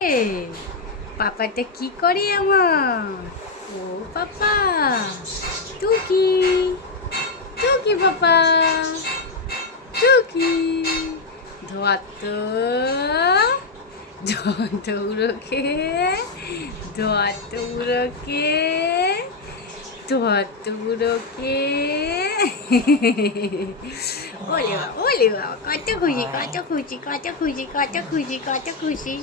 এ, পাপাটা কি করে আমার? ও পাপা, টুকি টুকি পাপা, টুকি ধোয়াত ধোয়াত উড়োকে, ধোয়াত উড়োকে, ধোয়াত উড়োকে। ওলে বাবা, কত খুশি, কত খুশি, কত খুশি, কত খুশি, কত খুশি।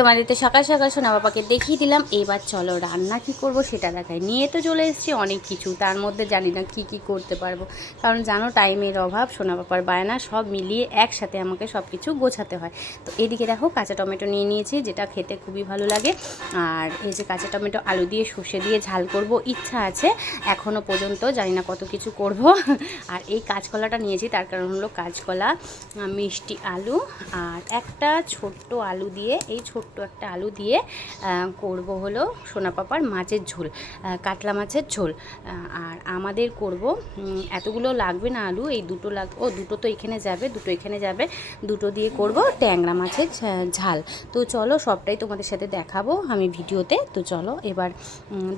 তোমাদের তো সকাল সকাল সোনা বাবাকে দেখিয়ে দিলাম। এবার চলো রান্না কি করব সেটা দেখাই। নিয়ে তো চলে এসেছি অনেক কিছু, তার মধ্যে জানি না কি কি করতে পারবো, কারণ জানো টাইমের অভাব, সোনা বাবার বায়না, সব মিলিয়ে একসাথে আমাকে সব কিছু গোছাতে হয়। তো এদিকে দেখো কাঁচা টমেটো নিয়ে নিয়েছি, যেটা খেতে খুবই ভালো লাগে। আর এই যে কাঁচা টমেটো আলু দিয়ে সর্ষে দিয়ে ঝাল করব ইচ্ছা আছে, এখনও পর্যন্ত জানি না কত কিছু করব। আর এই কাঁচকলাটা নিয়েছি, তার কারণ হলো কাঁচকলা, মিষ্টি আলু আর একটা ছোট্ট আলু দিয়ে, এই ছোট্ট একটা আলু দিয়ে করব হলো সোনা পাপার মাছের ঝোল, কাতলা মাছের ঝোল। আর আমাদের করব, এতগুলো লাগবে না আলু, এই দুটো দুটো তো এখানে যাবে, দুটো এখানে যাবে, দুটো দিয়ে করব ট্যাংরা মাছের ঝাল। তো চলো সবটাই তোমাদের সাথে দেখাবো আমি ভিডিওতে। তো চলো এবার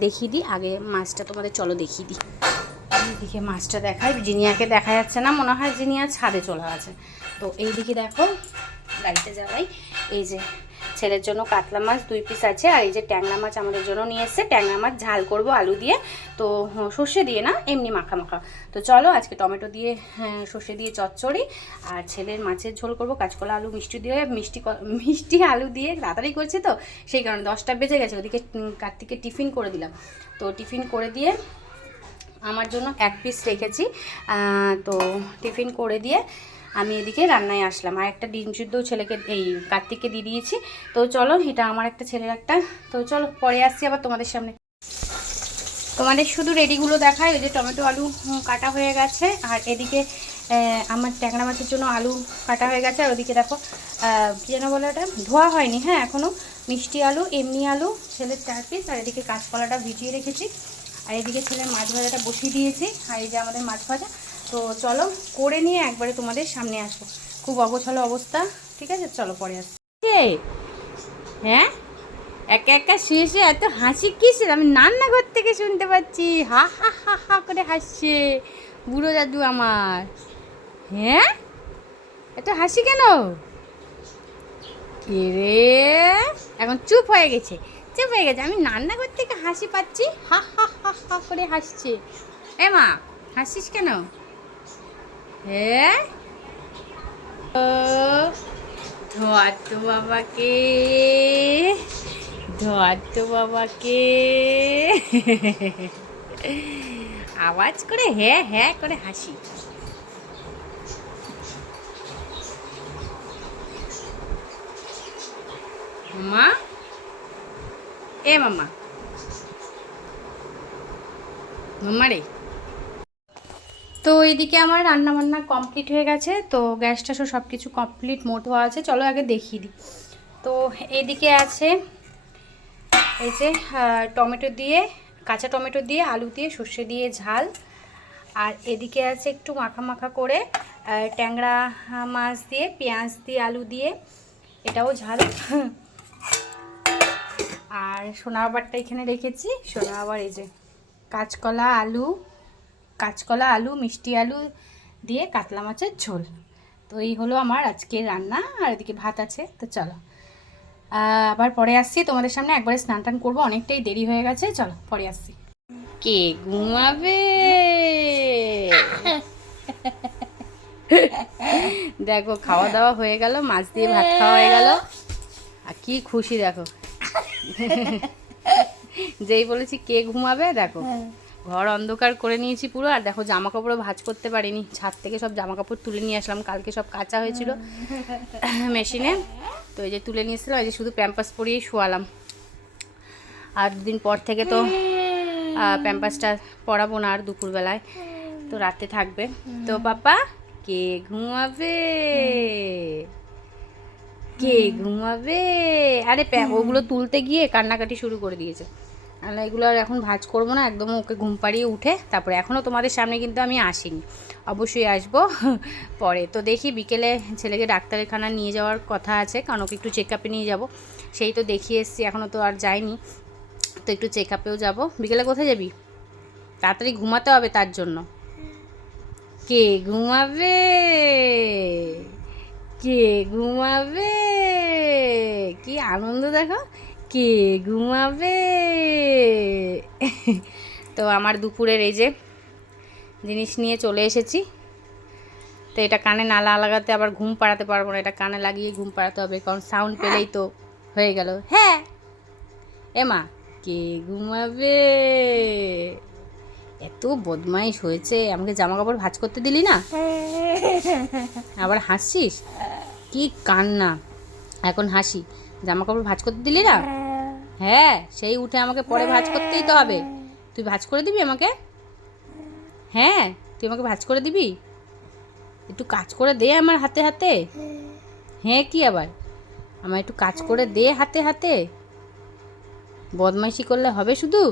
দেখিয়ে দিই, আগে মাছটা তোমাদের চলো দেখিয়ে দিই। এইদিকে মাছটা দেখাই, জিনিয়াকে দেখা যাচ্ছে না, মনে হয় জিনিয়া ছাদে চলে গেছে। তো এইদিকে দেখো গাড়িতে যাওয়াই, এই যে ছেলের জন্য কাতলা মাছ 2 পিস আছে, আর এই যে ট্যাংরা মাছ আমাদের জন্য নিয়ে এসছে। ট্যাংরা মাছ ঝাল করব আলু দিয়ে, তো সর্ষে দিয়ে না, এমনি মাখা মাখা। তো চলো আজকে টমেটো দিয়ে সর্ষে দিয়ে চচ্চড়ি, আর ছেলের মাছের ঝোল করব কাঁচকলা আলু মিষ্টি দিয়ে, মিষ্টি আলু দিয়ে। তাড়াতাড়ি করছি তো সেই কারণে 10টা বেজে গেছে। ওদিকে কার্তিককে টিফিন করে দিলাম, তো টিফিন করে দিয়ে আমার জন্য 1 পিস রেখেছি। তো টিফিন করে দিয়ে আমি এদিকে রান্নায় আসলাম। আর একটা ডিম সিদ্ধ ছেলেকে, এই কার্তিককে দিয়ে দিয়েছি। তো চলো, এটা আমার একটা, ছেলের একটা। তো চলো পরে আসছি আবার তোমাদের সামনে। তোমাদের শুধু রেডিগুলো দেখায়। ওই যে টমেটো আলু কাটা হয়ে গেছে, আর এদিকে আমার ট্যাংরা মাছের জন্য আলু কাটা হয়ে গেছে। আর ওদিকে দেখো কী যেন বলে, ওটা ধোয়া হয়নি, হ্যাঁ এখনও, মিষ্টি আলু, এমনি আলু, ছেলের 4 পিস। আর এদিকে কাঁচকলাটা ভিজিয়ে রেখেছি, আর এদিকে ছেলের মাছ ভাজাটা বসিয়ে দিয়েছি। আর এই যে আমাদের মাছ ভাজা। তো চলো করে নিয়ে একবারে তোমাদের সামনে আসবো। খুব অগোছালো অবস্থা, ঠিক আছে চলো পরে আসছি। হ্যাঁ, একা একা শুয়ে শুয়ে এত হাসি কিসের? আমি রান্নাঘর থেকে শুনতে পাচ্ছি, হা হা হা হা করে হাসছে বুড়ো দাদু আমার। হ্যাঁ, এত হাসি কেন? কে রে? এখন চুপ হয়ে গেছে, চুপ হয়ে গেছে। আমি রান্নাঘর থেকে হাসি পাচ্ছি, হা হা হা হা করে হাসছে। এ মা, হাসিস কেন? হ্যাঁ, ও ধোয়াতো বাবাকে, ধোয়াতো বাবাকে আওয়াজ করে হ্যাঁ হ্যাঁ করে হাসি। মা, এ মামা, মাম্মা রে। তো এইদিকে আমার রান্না বান্না কমপ্লিট হয়ে গেছে। তো গ্যাসটা সব কিছু কমপ্লিট মোট হওয়া আছে। চলো আগে দেখিয়ে দিই। তো এইদিকে আছে এই যে টমেটো দিয়ে, কাঁচা টমেটো দিয়ে, আলু দিয়ে, সর্ষে দিয়ে ঝাল। আর এদিকে আছে একটু মাখা মাখা করে ট্যাংরা মাছ দিয়ে, পেঁয়াজ দিয়ে, আলু দিয়ে, এটাও ঝাল। আর সোনা বাবারটা এখানে রেখেছি। সোনা বাবার এই যে কাঁচকলা আলু, কাঁচকলা আলু, মিষ্টি আলু দিয়ে কাতলা মাছের ঝোল। তো এই হলো আমার আজকের রান্না। আর এদিকে ভাত আছে। তো চলো আবার পরে আসছি তোমাদের সামনে। একবারে স্নান টান করবো, অনেকটাই দেরি হয়ে গেছে। চলো পরে আসছি। কে ঘুমাবে? দেখো খাওয়া দাওয়া হয়ে গেল, মাছ দিয়ে ভাত খাওয়া হয়ে গেল, আর কি খুশি দেখো। যেই বলেছি কে ঘুমাবে, দেখো ঘর অন্ধকার করে নিয়েছি পুরো। আর দেখো জামা কাপড়ও ভাঁজ করতে পারিনি, ছাদ থেকে সব জামা কাপড় তুলে নিয়ে আসলাম, কালকে সব কাঁচা হয়েছিল মেশিনে। তো এই যে তুলে নিয়ে এসেছিলাম, এই যে শুধু প্যাম্পাস পরিয়েই শোয়ালাম। আর দুদিন পর থেকে তো প্যাম্পাসটা পরাবো না আর দুপুরবেলায়, তো রাতে থাকবে। তো পাপা, কে ঘুমাবে? কে ঘুমাবে? আরে ওগুলো তুলতে গিয়ে কান্নাকাটি শুরু করে দিয়েছে। আর এগুলো আর এখন ভাজ করবো না, একদম ওকে ঘুম পাড়িয়ে উঠে তারপরে, এখনও তোমাদের সামনে কিন্তু আমি আসিনি, অবশ্যই আসবো পরে। তো দেখি বিকেলে ছেলেকে ডাক্তারখানা নিয়ে যাওয়ার কথা আছে, কারণ ওকে একটু চেক আপে নিয়ে যাবো, সেই তো দেখিয়ে এসেছি, এখনও তো আর যাইনি, তো একটু চেক আপেও যাবো। বিকেলে কোথায় যাবি? তাড়াতাড়ি ঘুমাতে হবে তার জন্য। কে ঘুমাবে? কে ঘুমাবে? কি আনন্দ দেখো, কে ঘুমাবে? তো আমার দুপুরের এই যে জিনিস নিয়ে চলে এসেছি। তো এটা কানে না লাগাতে আবার ঘুম পাড়াতে পারবো না, এটা কানে লাগিয়ে ঘুম পাড়াতে হবে, কারণ সাউন্ড পেলেই তো হয়ে গেল। হ্যাঁ এমা, কে ঘুমাবে? এত বদমাইশ হয়েছে, আমাকে জামা কাপড় ভাঁজ করতে দিলি না, আবার হাসছিস, কি কান্না, এখন হাসি, জামা কাপড় ভাঁজ করতে দিলি না? হ্যাঁ, সেই উঠে আমাকে পরে ভাঁজ করতেই তো হবে, তুই ভাঁজ করে দিবি আমাকে? হ্যাঁ, তুই আমাকে ভাঁজ করে দিবি? একটু কাজ করে দে আমার হাতে হাতে। হ্যাঁ কি আবার, আমার একটু কাজ করে দে হাতে হাতে, বদমাইশি করলে হবে শুধু?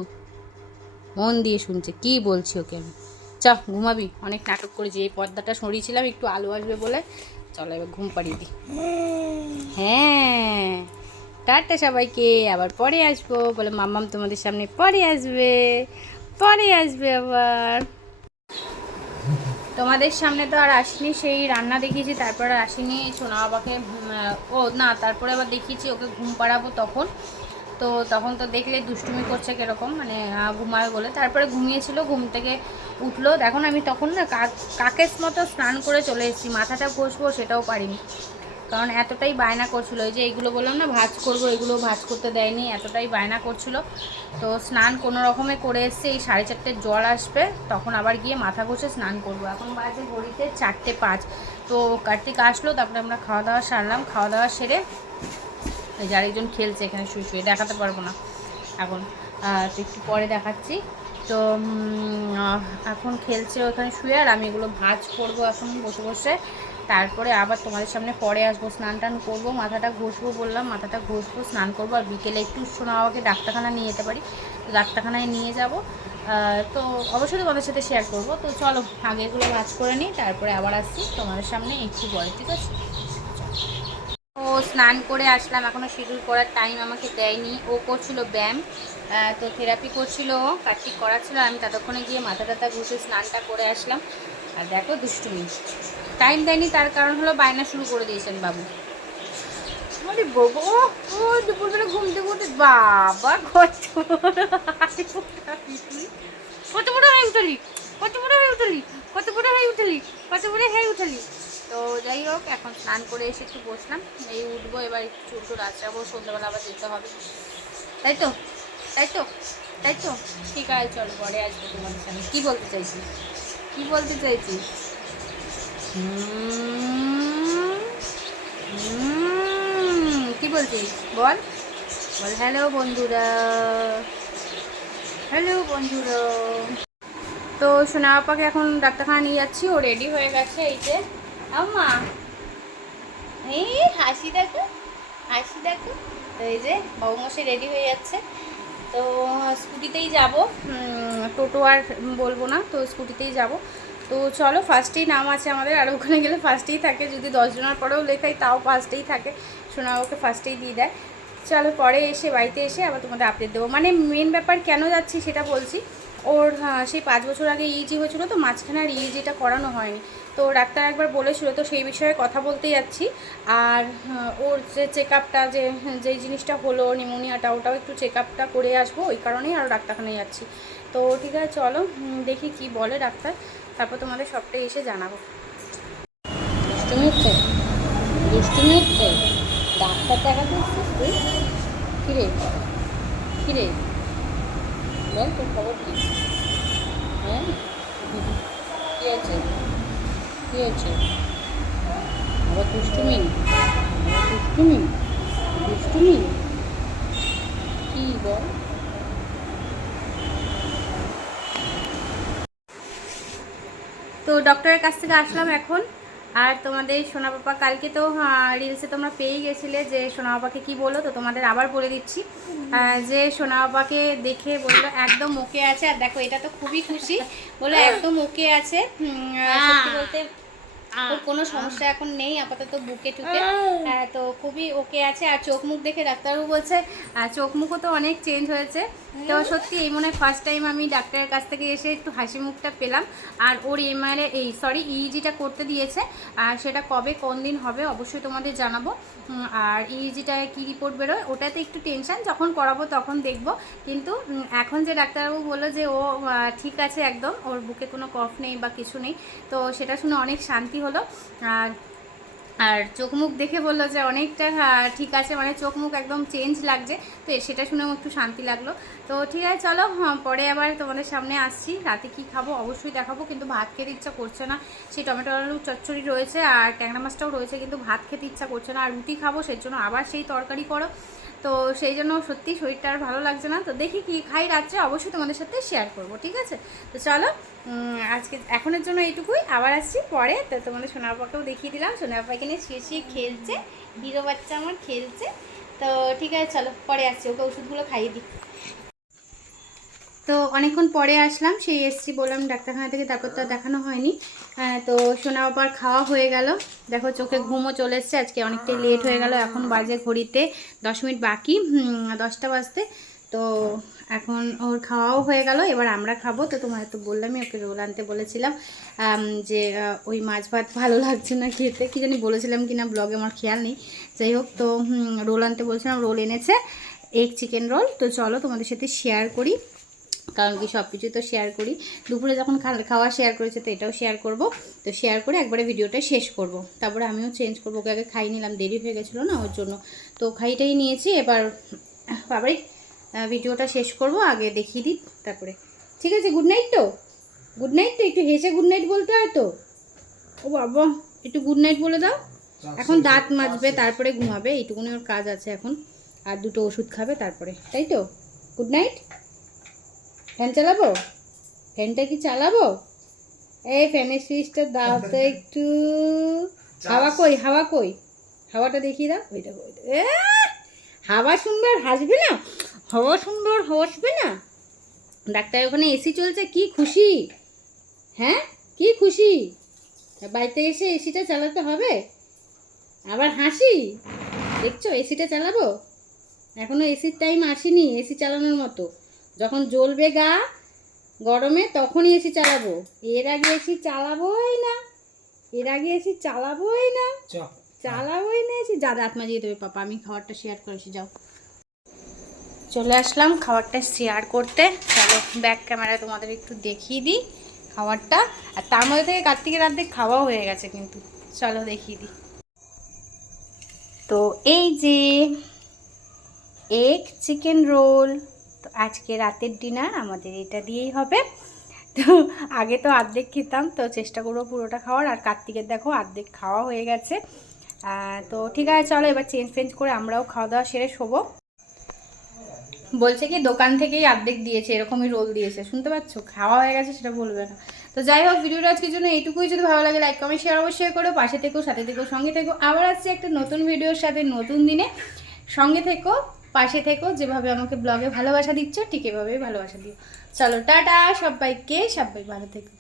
মন দিয়ে শুনছে কি বলছি ওকে আমি। চ ঘুমাবি, অনেক নাটক করেছি, এই পর্দাটা সরিয়েছিলাম একটু আলো আসবে বলে, চলো এবার ঘুম পাড়িয়ে দিই। হ্যাঁ, টাটা সবাইকে, আবার পরে আসবো বলে, মাম্মাম তোমাদের সামনে পরে আসবে, পরে আসবে আবার। তোমাদের সামনে তো আর আসিনি, সেই রান্না দেখিয়েছি, তারপর আর আসিনি সোনা বাবাকে, ও না, তারপরে আবার দেখিয়েছি ওকে ঘুম পাড়াবো তখন, তো তখন তো দেখলে দুষ্টুমি করছে কীরকম, মানে ঘুমায় বলে, তারপরে ঘুমিয়েছিল, ঘুম থেকে উঠলো, দেখুন আমি তখন না কাকের মতো স্নান করে চলে এসেছি, মাথাটা ঘষবো সেটাও পারিনি, কারণ এতটাই বায়না করছিল, এই যে এইগুলো বললাম না ভাজ করবো, এগুলো ভাজ করতে দেয়নি, এতটাই বায়না করছিল। তো স্নান কোনো রকমে করে এসছে, এই 4:30 জল আসবে, তখন আবার গিয়ে মাথা ঘষে স্নান করব। এখন বাজে ঘড়িতে 4:05। তো কার্তিক আসলো, তারপরে আমরা খাওয়া দাওয়া সারলাম, খাওয়া দাওয়া সেরে এই যে আরেকজন খেলছে এখানে শুয়ে শুয়ে, দেখাতে পারবো না এখন, তো একটু পরে দেখাচ্ছি। তো এখন খেলছে ওখানে শুয়ে, আর আমি এগুলো ভাজ করবো এখন বসে বসে, তারপরে আবার তোমাদের সামনে পরে আসবো, স্নান টান করবো, মাথাটা ঘষবো বললাম, মাথাটা ঘষবো, স্নান করবো, আর বিকেলে একটু সোনা বাবাকে ডাক্তারখানা নিয়ে যেতে পারি, তো ডাক্তারখানায় নিয়ে যাব, তো অবশ্যই তোমাদের সাথে শেয়ার করবো। তো চলো আগে এগুলো ভাজ করে নিই, তারপরে আবার আসছি তোমাদের সামনে একটু পরে, ঠিক আছে? ও স্নান করে আসলাম, এখনও সিঁদুর করার টাইম আমাকে দেয়নি, ও করছিল ব্যায়াম, তো থেরাপি করছিল, ও কার্তিক করাচ্ছিল, আমি ততক্ষণে গিয়ে মাথা টাথা ঘুষে স্নানটা করে আসলাম। আর দেখো দুষ্টুমি, টাইম দেয়নি, তার কারণ হলো বায়না শুরু করে দিয়েছেন বাবু। আরে বাবু, ও দুপুরবেলা ঘুম থেকে উঠে, বাবা কত কত বড় হয়ে উঠলি, কত বড় হয়ে উঠলি, কত বড় হয়ে উঠলি, কত বড় হয়ে উঠলি। তো যাই হোক, এখন স্নান করে এসে একটু বসলাম, এই উঠবো এবার, একটু চুল টুল আঁচড়াবো, সন্ধ্যাবেলা আবার যেতে হবে, তাই তো, তাই তো, তাই তো, ঠিক আছে চলো পরে আসবো তোমাদের সামনে। কী বলতে চাইছিস, কী বলতে চাইছিস? কী বলছিস বল, বল হ্যালো বন্ধুরা, হ্যালো বন্ধুরা। তো সোনা আপাকে এখন ডাক্তারখানা নিয়ে যাচ্ছি, ও রেডি হয়ে গেছে, এই যে আম্মা, এই হাসি দেখো, হাসি দেখো। তো এই যে বাবুমশাই রেডি হয়ে যাচ্ছে, তো স্কুটিতেই যাব, টোটো আর বলবো না, তো স্কুটিতেই যাব। তো চলো, ফার্স্টেই নাম আছে আমাদের, আর ওখানে গেলে ফার্স্টেই থাকে, যদি 10 জনের পরেও লেখাই তাও ফার্স্টেই থাকে, সোনা ওকে ফার্স্টেই দিয়ে দেয়। চলো পরে এসে বাড়িতে এসে আবার তোমাদের আপডেট দেবো, মানে মেন ব্যাপার কেন যাচ্ছি সেটা বলছি। ওর সেই 5 বছর আগে ইজি হয়েছিল, তো মাঝখানে আর ইজিটা করানো হয়নি, তো ডাক্তার একবার বলেছিল, তো সেই বিষয়ে কথা বলতে যাচ্ছি। আর ওর যে চেক আপটা, যেই জিনিসটা হলো নিউমোনিয়াটা, ওটাও একটু চেক আপটা করে আসবো, ওই কারণেই আরও ডাক্তারখানায় যাচ্ছি। তো ঠিক আছে চলো, দেখি কি বলে ডাক্তার, তারপর তোমাদের সবটাই এসে জানাবো। দুষ্টুমি হচ্ছে, দুষ্টুমি হচ্ছে, ডাক্তার দেখাতে এসছিস তুই? কিরে, কিরে বল, তোর খবর কি? হ্যাঁ, কী আছে, কী আছে? আবার দুষ্টুমি, আবার দুষ্টুমি, দুষ্টুমি কী বল? তো ডক্টরের কাছ থেকে আসলাম এখন, আর তোমাদের সোনা পাপা কালকে তো রিলসে তোমরা পেয়ে গেছিলে যে সোনা পাপাকে কী বলো, তো তোমাদের আবার বলে দিচ্ছি যে সোনা পাপাকে দেখে বললো একদম ওকে আছে। আর দেখো এটা তো খুবই খুশি, বললো একদম ওকে আছে। সত্যি বলতে ওর কোনো সমস্যা এখন নেই আপাতত বুকে টুকে, তো খুবই ওকে আছে। আর চোখ মুখ দেখে ডাক্তারবাবু বলছে চোখ মুখও তো অনেক চেঞ্জ হয়েছে। তো সত্যি এই মনে হয় ফার্স্ট টাইম আমি ডাক্তারের কাছ থেকে এসে একটু হাসি মুখটা পেলাম। আর ওর ইইজিটা করতে দিয়েছে, আর সেটা কবে কোন দিন হবে অবশ্যই তোমাদের জানাবো। আর ইইজিটায় কী রিপোর্ট বেরোয় ওটাতে একটু টেনশান, যখন করাবো তখন দেখব। কিন্তু এখন যে ডাক্তারবাবু বললো যে ও ঠিক আছে একদম, ওর বুকে কোনো কফ নেই বা কিছু নেই, তো সেটা শুনে অনেক শান্তি হলো। আর চোখ মুখ দেখে বললো যে অনেকটা ঠিক আছে, মানে চোখ মুখ একদম চেঞ্জ লাগছে, তো সেটা শুনেও একটু শান্তি লাগলো। তো ঠিক আছে চলো, পরে আবার তোমাদের সামনে আসছি। রাতে কি খাবো অবশ্যই দেখাবো, কিন্তু ভাত খেতে ইচ্ছা করছে না। সেই টমেটো আলু চচ্চড়ি রয়েছে আর ট্যাংরা মাছটাও রয়েছে, কিন্তু ভাত খেতে ইচ্ছা করছে না। আর রুটি খাবো, সেই জন্য আবার সেই তরকারি করো, তো সেই জন্য সত্যি শরীরটা আর ভালো লাগছে না। তো দেখি কি খাই রাত্রে, অবশ্যই তোমাদের সাথে শেয়ার করব, ঠিক আছে? তো চলো আজকে এখনের জন্য এইটুকুই, আবার আসছি পরে। তো তোমাদের সোনা বাবাকেও দেখিয়ে দিলাম, সোনা বাবাকে নিয়ে শুয়ে শুয়ে খেলছে, হিরো বাচ্চা আমার খেলছে। তো ঠিক আছে চলো পরে আসছি, ওকে ওষুধগুলো খাইয়ে দিই। তো অনেকক্ষণ পরে আসলাম, সেই এসছি বললাম ডাক্তারখানা থেকে, তারপর তো দেখানো হয়নি। তো সোনা বাবার খাওয়া হয়ে গেল, দেখো চোখে ঘুমও চলে এসছে, আজকে অনেকটাই লেট হয়ে গেল। এখন বাজে ঘড়িতে 10 মিনিট বাকি 10টা বাজতে। তো এখন ওর খাওয়াও হয়ে গেল, এবার আমরা খাবো। তো তোমার তো বললামই, ওকে রোল আনতে বলেছিলাম যে ওই মাছ ভাত ভালো লাগছে না খেতে, কী জানি বলেছিলাম কি না ব্লগে আমার খেয়াল নেই। যাই হোক, তো রোল আনতে বলেছিলাম, রোল এনেছে, এগ চিকেন রোল। তো চলো তোমাদের সাথে শেয়ার করি, কারণ কি সব কিছু তো শেয়ার করি। দুপুরে যখন খাওয়া শেয়ার করেছে, তো এটাও শেয়ার করব। তো শেয়ার করে একবারে ভিডিওটা শেষ করব, তারপরে আমিও চেঞ্জ করবো। ওকে আগে খাই নিলাম, দেরি হয়ে গেছিলো না ওর জন্য, তো খাইটাই নিয়েছি। এবার বাবারই ভিডিওটা শেষ করব, আগে দেখিয়ে দিই তারপরে। ঠিক আছে, গুড নাইট। তো গুড নাইট, তো একটু হেসে গুড নাইট বলতে হয় তো। ও বাবা, একটু গুড নাইট বলে দাও। এখন দাঁত মাজবে, তারপরে ঘুমাবে, এইটুকুনি ওর কাজ আছে এখন। আর দুটো ওষুধ খাবে তারপরে, তাই তো? Good night. ফ্যান চালাবো? ফ্যানটা কি চালাবো? এই ফ্যানের সুইচটা দাও তো একটু। হাওয়া কই, হাওয়া কই, হাওয়াটা দেখিয়ে দাও। ওই দেখো, হাওয়া সুন্দর হাসবে না, হাওয়া সুন্দর হাসবে না। ডাক্তার ওখানে এসি চলছে, কি খুশি, হ্যাঁ কি খুশি। বাড়িতে এসে এসিটা চালাতে হবে, আবার হাসি। দেখছো এসিটা চালাবো, এখনো এসির টাইম আসেনি এসি চালানোর মতো। যখন জ্বলবে গা গরমে তখনই এসি চালাবো, এর আগে এসি চালাবোই না, এর আগে এসি চালাবোই না, চালাবোই না এসি। যা দাঁত মাজিয়ে দেবে পাপা, আমি খাবারটা শেয়ার করেছি, যাও। চলে আসলাম খাবারটা শেয়ার করতে। চলো ব্যাক ক্যামেরায় তোমাদের একটু দেখিয়ে দিই খাবারটা। আর তার মধ্যে থেকে কার্তিকের অর্ধেক খাওয়াও হয়ে গেছে কিন্তু, চলো দেখিয়ে দিই। তো এই যে এগ চিকেন রোল, তো আজকে রাতের ডিনার আমাদের এটা দিয়েই হবে। তো আগে তো অর্ধেক খেতাম, তো চেষ্টা করবো পুরোটা খাওয়ার। আর কার্তিকের দেখো অর্ধেক খাওয়া হয়ে গেছে। তো ঠিক আছে চলো, এবার চেঞ্জ করে আমরাও খাওয়া দাওয়া সেরে শোবো। বলছে কি দোকান থেকেই অর্ধেক দিয়েছে, এরকমই রোল দিয়েছে, শুনতে পাচ্ছ? খাওয়া হয়ে গেছে সেটা বলবে না। তো যাই হোক, ভিডিওটা আজকের জন্য এইটুকুই। যদি ভালো লাগে লাইক কমেন্ট শেয়ার অবশ্যই করো, পাশে থেকো, সাথে থেকো, সঙ্গে থেকো। আবার আসছে একটা নতুন ভিডিওর সাথে নতুন দিনে। সঙ্গে থেকো, পাশে থেকো, যেভাবে আমাকে ব্লগে ভালোবাসা দিচ্ছ ঠিক এভাবেই ভালোবাসা দিও। চলো টাটা সবাইকে, সবাই ভালো থেকো।